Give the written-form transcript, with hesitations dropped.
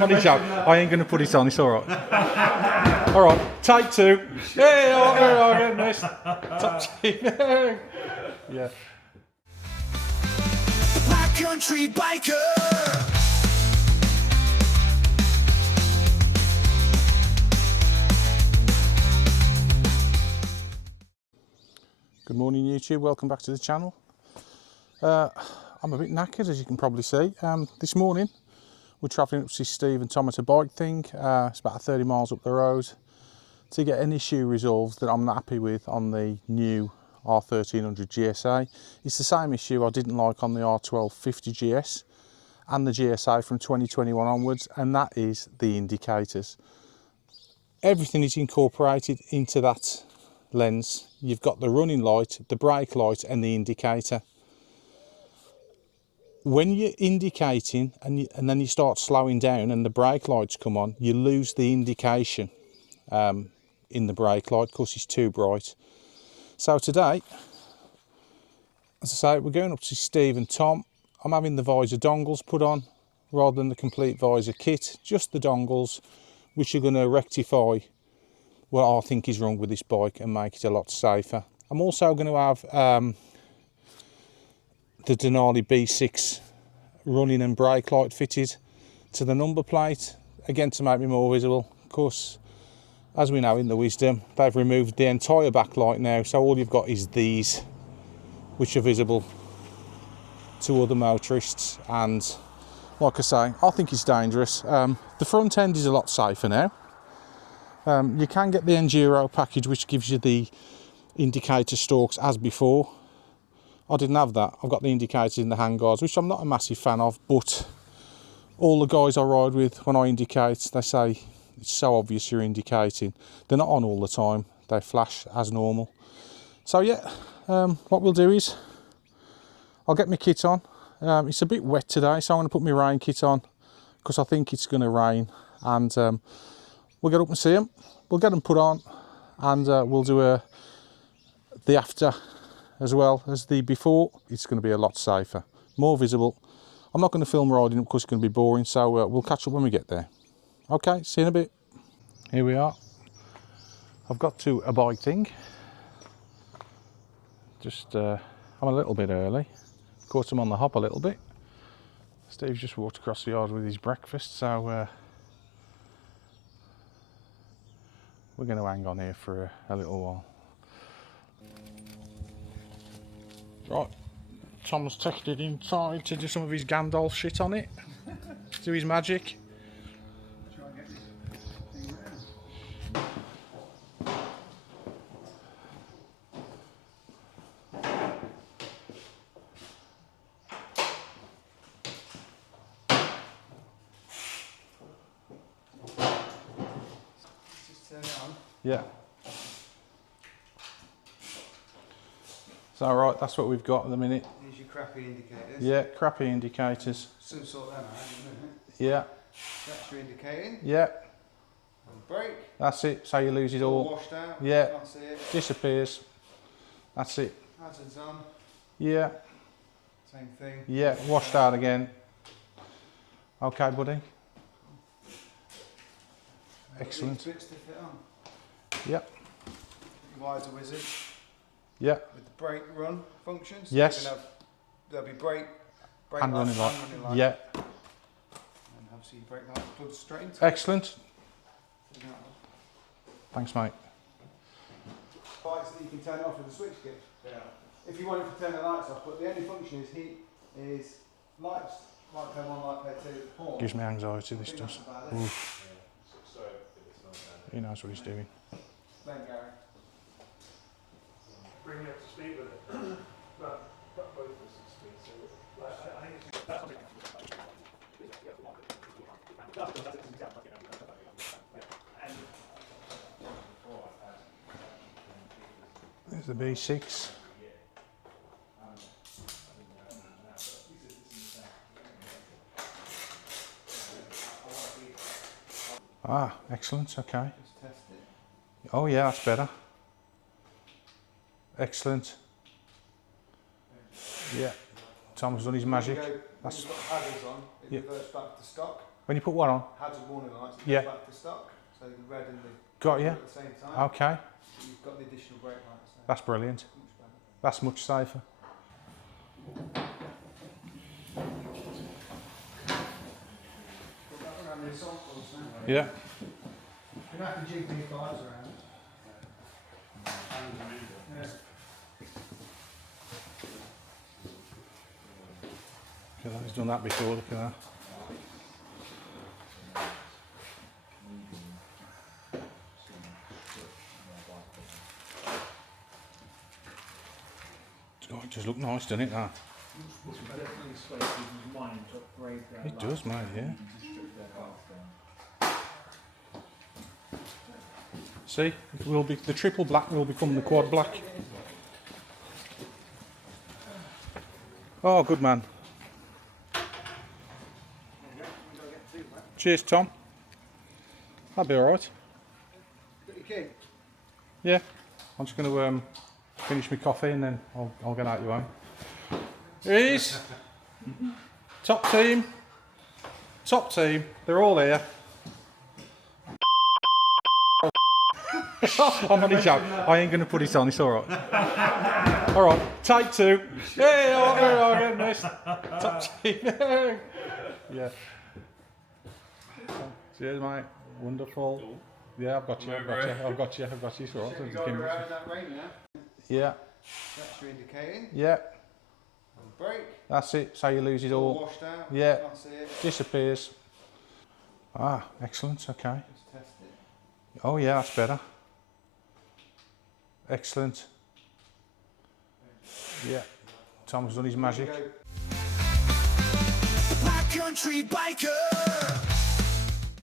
Funny joke. I ain't going to put it on, it's alright. Alright, take two. Hey, I'm getting this. Top team. Yeah. Country biker. Good morning YouTube, welcome back to the channel. I'm a bit knackered as you can probably see. This morning we're travelling up to see Steve and Tom at a bike thing. It's about 30 miles up the road to get an issue resolved that I'm not happy with on the new R1300 GSA. It's the same issue I didn't like on the R1250 GS and the GSA from 2021 onwards, and that is the indicators. Everything is incorporated into that lens. You've got the running light, the brake light and the indicator. When you're indicating and then you start slowing down and the brake lights come on, you lose the indication in the brake light because it's too bright. So today, as I say, we're going up to Steve and Tom. I'm having the WEISER dongles put on rather than the complete WEISER kit, just the dongles, which are going to rectify what I think is wrong with this bike and make it a lot safer. I'm also going to have the DENALI B6 running and brake light fitted to the number plate, again to make me more visible. Of course, as we know in the wisdom, they've removed the entire backlight now, so all you've got is these, which are visible to other motorists. And like I say, I think it's dangerous. The front end is a lot safer now. You can get the Enduro package, which gives you the indicator stalks as before. I didn't have that. I've got the indicators in the handguards, which I'm not a massive fan of, but all the guys I ride with, when I indicate, they say it's so obvious you're indicating. They're not on all the time. They flash as normal. So yeah, what we'll do is I'll get my kit on. It's a bit wet today, so I'm going to put my rain kit on because I think it's going to rain, and we'll get up and see them. We'll get them put on, and we'll do the after as well as the before. It's going to be a lot safer, more visible. I'm not going to film riding up because it's going to be boring, so we'll catch up when we get there. Okay, see you in a bit. Here we are. I've got to a bike thing. Just I'm a little bit early. Caught him on the hop a little bit. Steve's just walked across the yard with his breakfast, so we're going to hang on here for a little while. Right, Tom's taken it inside to do some of his Gandalf shit on it. Do his magic. Yeah. So right, that's what we've got at the minute. These your crappy indicators. Yeah, crappy indicators. Soon sort them out in a minute. Yeah. That's your indicating. Yeah. And brake. That's it. So you lose it all. Washed out. Yeah. Can't see it. Disappears. That's it. Hazards on. Yeah. Same thing. Yeah. Washed out again. Okay, buddy. Excellent. These bits to fit on. Yep. WEISER wizard. Yeah. With the brake run functions. Yes. There'll be brake And running light. light. Yeah. And obviously your brake light plugged straight into Excellent. Thanks, mate. Lights that you can turn off with the switch kit. Yeah. If you wanted to turn the lights off, but the only function is heat is lights. Light pair 1, light pair 2, horn. Gives me anxiety, this does. Oof. He knows what he's doing. Then Gary. Bring me up to speed with it. But both of us at speed, so I think There's the B6. Ah, excellent, okay. Just test it. Oh yeah, that's better. Excellent. Yeah. Tom's done his magic. When That's you've got paddles on, it yeah. reverts back to stock. When you put what on? hazard warning lights that Yeah. go back to stock, so the red and the Got blue you. at the same time. Okay, So you've got the additional brake lights there. that's brilliant. Much better. That's much safer. Put that around the assault course now. Yeah. You're gonna have to jig these guys around. Yeah. Look at that, he's done that before, look at that. Oh, it does look nice, doesn't it, that? Definitely spaces was mine to upgrade that. It does, mate, yeah. See, it will be, the triple black will become the quad black. Oh, good man. Cheers, Tom. That'll be alright. Got your key? Yeah, I'm just going to finish my coffee and then I'll get out your home. Here he is. Top team. Top team. They're all here. I'm only joking. I ain't going to put it on. It's all right. All right. Take two. Hey, I'm getting this. Top team. Yeah. Cheers, mate. Wonderful. Yeah, I've got you. I've got you. I've got you. I've got you. It's all right. Check your guide around in that rain now. Yeah. That's your indicating. Yeah. And brake. That's it. So you lose it all. Washed out. Yeah. That's it. Disappears. Ah, excellent. Okay. Just test it. Oh yeah, that's better. Excellent. Yeah. Tom's done his magic. Go. Backcountry biker.